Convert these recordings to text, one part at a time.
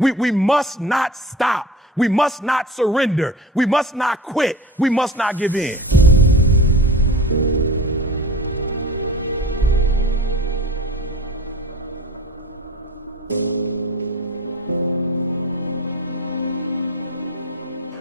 We must not stop. We must not surrender. We must not quit. We must not give in.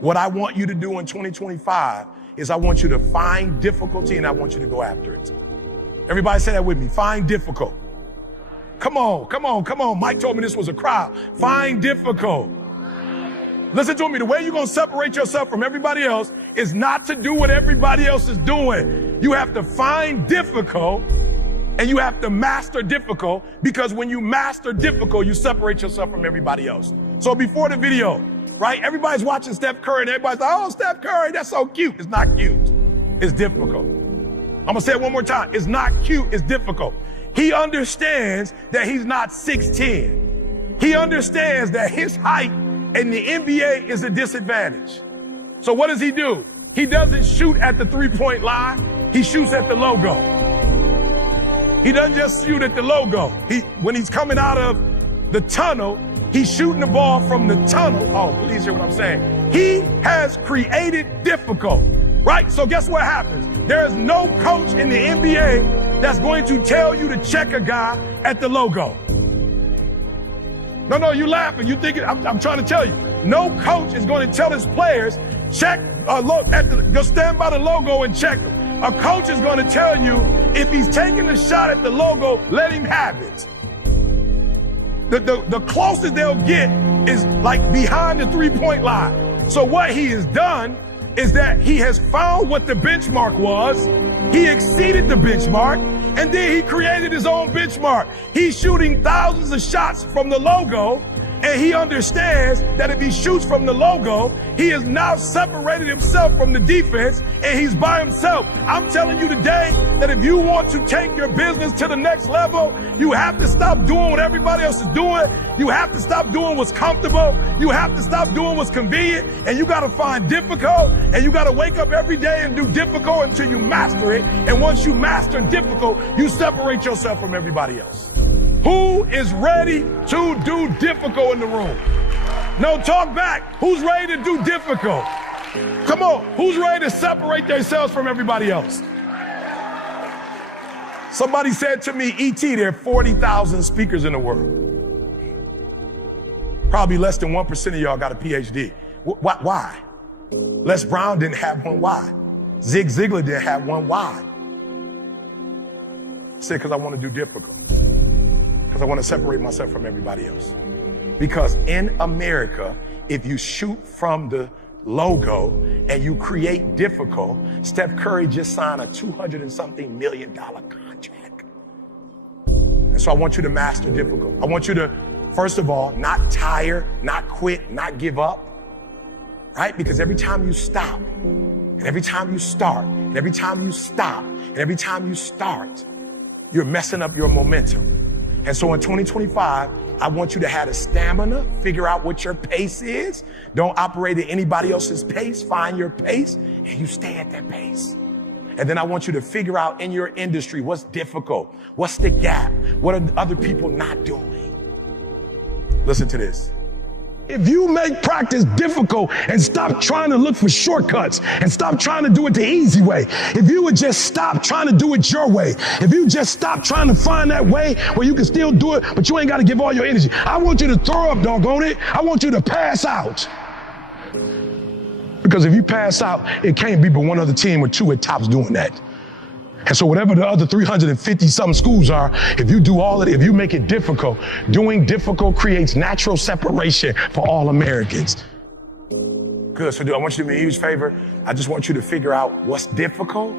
What I want you to do in 2025 is I want you to find difficulty and I want you to go after it. Everybody say that with me. Find difficult. Come on, come on, come on. Mike told me this was a crowd. Find difficult. Listen to me. The way you're going to separate yourself from everybody else is not to do what everybody else is doing. You have to find difficult and you have to master difficult, because when you master difficult, you separate yourself from everybody else. So before the video, right, everybody's watching Steph Curry and everybody's like, oh, Steph Curry, that's so cute. It's not cute. It's difficult. I'm going to say it one more time. It's not cute. It's difficult. He understands that he's not 6'10". He understands that his height in the NBA is a disadvantage. So what does he do? He doesn't shoot at the three-point line. He shoots at the logo. He doesn't just shoot at the logo. When he's coming out of the tunnel, he's shooting the ball from the tunnel. Oh, please hear what I'm saying. He has created difficult, right? So guess what happens? There is no coach in the NBA that's going to tell you to check a guy at the logo. No, you laughing. You thinking, I'm trying to tell you. No coach is going to tell his players, check, go stand by the logo and check him. A coach is going to tell you, if he's taking a shot at the logo, let him have it. The closest they'll get is like behind the three-point line. So what he has done is that he has found what the benchmark was. He exceeded the benchmark, and then he created his own benchmark. He's shooting thousands of shots from the logo, and he understands that if he shoots from the logo, he has now separated himself from the defense, and he's by himself. I'm telling you today that if you want to take your business to the next level, you have to stop doing what everybody else is doing. You have to stop doing what's comfortable. You have to stop doing what's convenient, and you got to find difficult, and you got to wake up every day and do difficult until you master it. And once you master difficult, you separate yourself from everybody else. Who is ready to do difficult in the room? No, talk back. Who's ready to do difficult? Come on. Who's ready to separate themselves from everybody else? Somebody said to me, E.T., there are 40,000 speakers in the world. Probably less than 1% of y'all got a PhD. Why? Les Brown didn't have one. Why? Zig Ziglar didn't have one. Why? I said, because I want to do difficult. Because I want to separate myself from everybody else. Because in America, if you shoot from the logo and you create difficult, Steph Curry just signed a $200 and something million contract. And so I want you to master difficult. I want you to, first of all, not tire, not quit, not give up, right? Because every time you stop, and every time you start, and every time you stop, and every time you start, you're messing up your momentum. And so in 2025, I want you to have the stamina, figure out what your pace is. Don't operate at anybody else's pace. Find your pace and you stay at that pace. And then I want you to figure out in your industry what's difficult. What's the gap? What are other people not doing? Listen to this. If you make practice difficult and stop trying to look for shortcuts and stop trying to do it the easy way, if you would just stop trying to do it your way, if you just stop trying to find that way where you can still do it, but you ain't got to give all your energy, I want you to throw up, doggone it. I want you to pass out. Because if you pass out, it can't be but one other team or two at tops doing that. And so whatever the other 350 something schools are, if you do all of it, if you make it difficult, doing difficult creates natural separation for all Americans. Good. So I want you to do me a huge favor. I just want you to figure out what's difficult.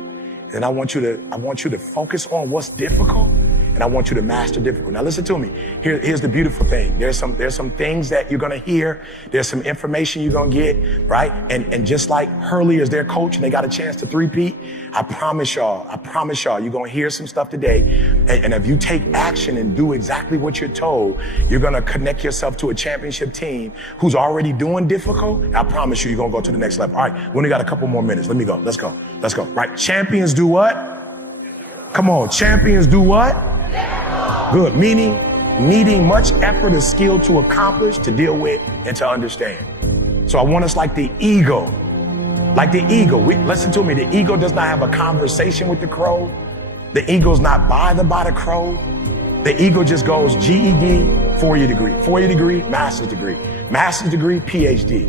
And I want you to focus on what's difficult. And I want you to master difficult. Now listen to me. Here's the beautiful thing. There's some things that you're going to hear. There's some information you're going to get, right? And just like Hurley is their coach and they got a chance to three-peat, I promise y'all, you're going to hear some stuff today. And if you take action and do exactly what you're told, you're going to connect yourself to a championship team who's already doing difficult. I promise you're going to go to the next level. All right. We only got a couple more minutes. Let me go. Let's go. Right. Champions do what? Come on. Champions do what? Good. Meaning needing much effort and skill to accomplish, to deal with, and to understand. So I want us like the ego. Like the ego. Listen to me. The ego does not have a conversation with the crow. The ego's not bothered by the crow. The ego just goes GED, 4-year degree. 4-year degree, master's degree. Master's degree, PhD.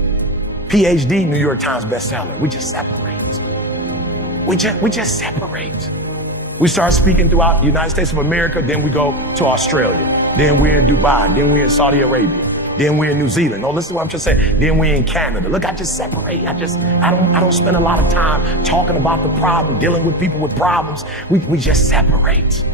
PhD, New York Times bestseller. We just separate. We just separate. We start speaking throughout the United States of America, then we go to Australia. Then we're in Dubai, then we're in Saudi Arabia. Then we're in New Zealand. No, listen to what I'm just saying. Then we're in Canada. Look, I just separate. I don't spend a lot of time talking about the problem, dealing with people with problems. We just separate.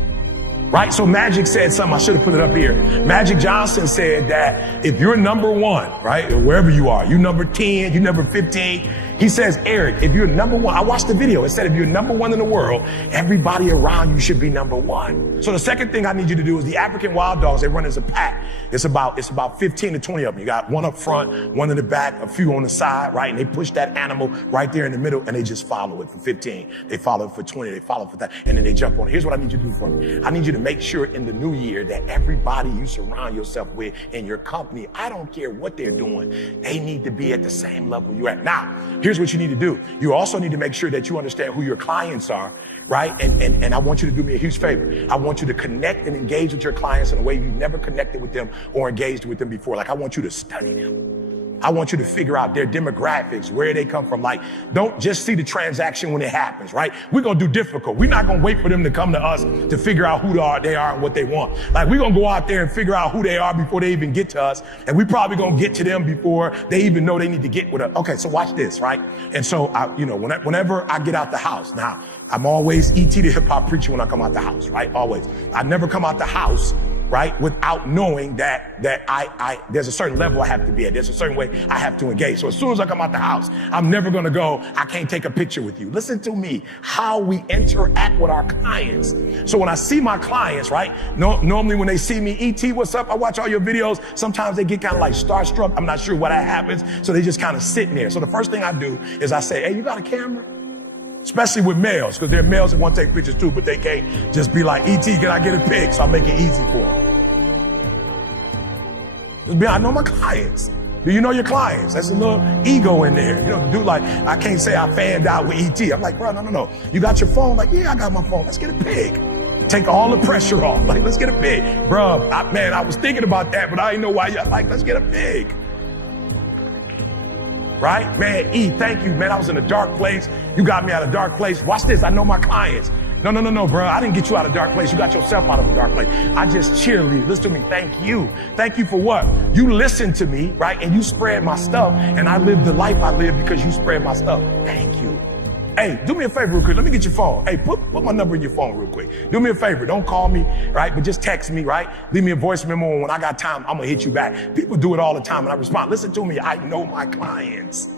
Right? So Magic said something, I should have put it up here. Magic Johnson said that if you're number 1, right, or wherever you are, you number 10, you number 15, he says, Eric, if you're number 1, I watched the video. It said if you're number 1 in the world, everybody around you should be number 1. So the second thing I need you to do is the African wild dogs, they run as a pack. It's about 15 to 20 of them. You got one up front, one in the back, a few on the side, right? And they push that animal right there in the middle and they just follow it for 15. They follow it for 20. They follow it for that. And then they jump on it. Here's what I need you to do for me. I need you to make sure in the new year that everybody you surround yourself with in your company, I don't care what they're doing, they need to be at the same level you're at. Now, here's what you need to do. You also need to make sure that you understand who your clients are, right? And I want you to do me a huge favor. I want you to connect and engage with your clients in a way you've never connected with them or engaged with them before. Like, I want you to study them. I want you to figure out their demographics, where they come from. Like, don't just see the transaction when it happens, right? We're going to do difficult. We're not going to wait for them to come to us to figure out who they are and what they want. Like, we're going to go out there and figure out who they are before they even get to us. And we probably going to get to them before they even know they need to get with us. Okay, so watch this, right? And so, whenever I get out the house, now, I'm always E.T. the hip hop preacher when I come out the house, right? Always. I never come out the house, right, without knowing that there's a certain level I have to be at. There's a certain way I have to engage. So as soon as I come out the house, I'm never going to go, I can't take a picture with you. Listen to me, how we interact with our clients. So when I see my clients, right, normally when they see me, E.T., what's up? I watch all your videos. Sometimes they get kind of like starstruck. I'm not sure what happens. So they just kind of sitting there. So the first thing I do is I say, hey, you got a camera? Especially with males, because there are males that want to take pictures too, but they can't just be like, E.T., can I get a pic? So I make it easy for them. I know my clients. Do you know your clients? That's a little ego in there. You know, do like, I can't say I fanned out with E.T. I'm like, bro, no. You got your phone? Like, yeah, I got my phone. Let's get a pic. Take all the pressure off. Like, let's get a pic. Bro, I was thinking about that, but I didn't know why you're like, let's get a pic. Right? Man, E, thank you, man. I was in a dark place. You got me out of a dark place. Watch this. I know my clients. No, bro. I didn't get you out of a dark place. You got yourself out of a dark place. I just cheerlead. Listen to me. Thank you. Thank you for what? You listened to me, right? And you spread my stuff. And I lived the life I lived because you spread my stuff. Thank you. Hey, do me a favor real quick. Let me get your phone. Hey, put my number in your phone real quick. Do me a favor. Don't call me, right? But just text me, right? Leave me a voice memo. And when I got time, I'm going to hit you back. People do it all the time. And I respond. Listen to me. I know my clients.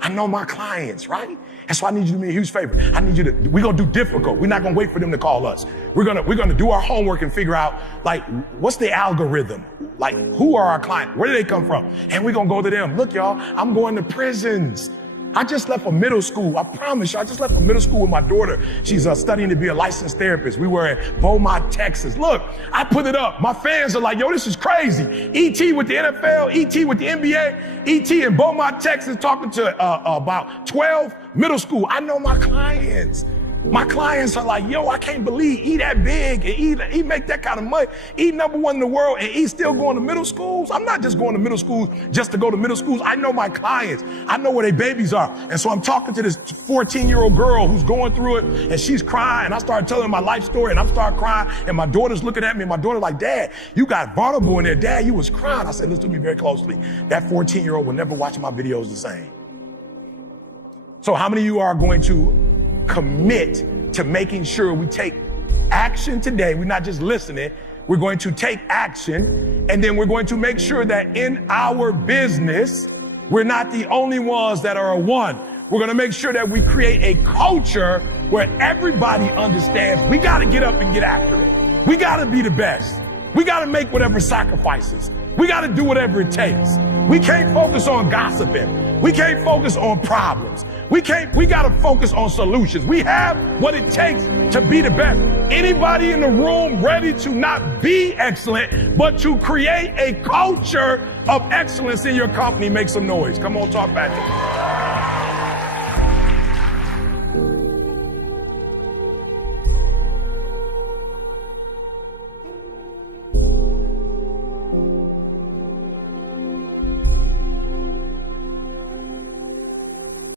I know my clients, right? That's why I need you to do me a huge favor. I need you to, we're going to do difficult. We're not going to wait for them to call us. We're going to do our homework and figure out, like, what's the algorithm? Like, who are our clients? Where do they come from? And we're going to go to them. Look, y'all, I'm going to prisons. I just left a middle school. I promise you, I just left a middle school with my daughter. She's studying to be a licensed therapist. We were in Beaumont, Texas. Look, I put it up. My fans are like, yo, this is crazy. E.T. with the NFL, E.T. with the NBA, E.T. in Beaumont, Texas, talking to about 12 middle school. I know my clients. My clients are like, yo, I can't believe he that big and he make that kind of money. He number 1 in the world and he's still going to middle schools. I'm not just going to middle schools just to go to middle schools. I know my clients. I know where their babies are. And so I'm talking to this 14-year-old girl who's going through it and she's crying. And I started telling her my life story and I'm starting crying. And my daughter's looking at me and my daughter's like, Dad, you got vulnerable in there. Dad, you was crying. I said, listen to me very closely. That 14-year-old will never watch my videos the same. So how many of you are going to commit to making sure we take action today? We're not just listening. We're going to take action, and then we're going to make sure that in our business, we're not the only ones that are a one. We're going to make sure that we create a culture where everybody understands we got to get up and get after it. We got to be the best. We got to make whatever sacrifices. We got to do whatever it takes. We can't focus on gossiping. We can't focus on problems. We got to focus on solutions. We have what it takes to be the best. Anybody in the room ready to not be excellent, but to create a culture of excellence in your company? Make some noise. Come on, talk back to me.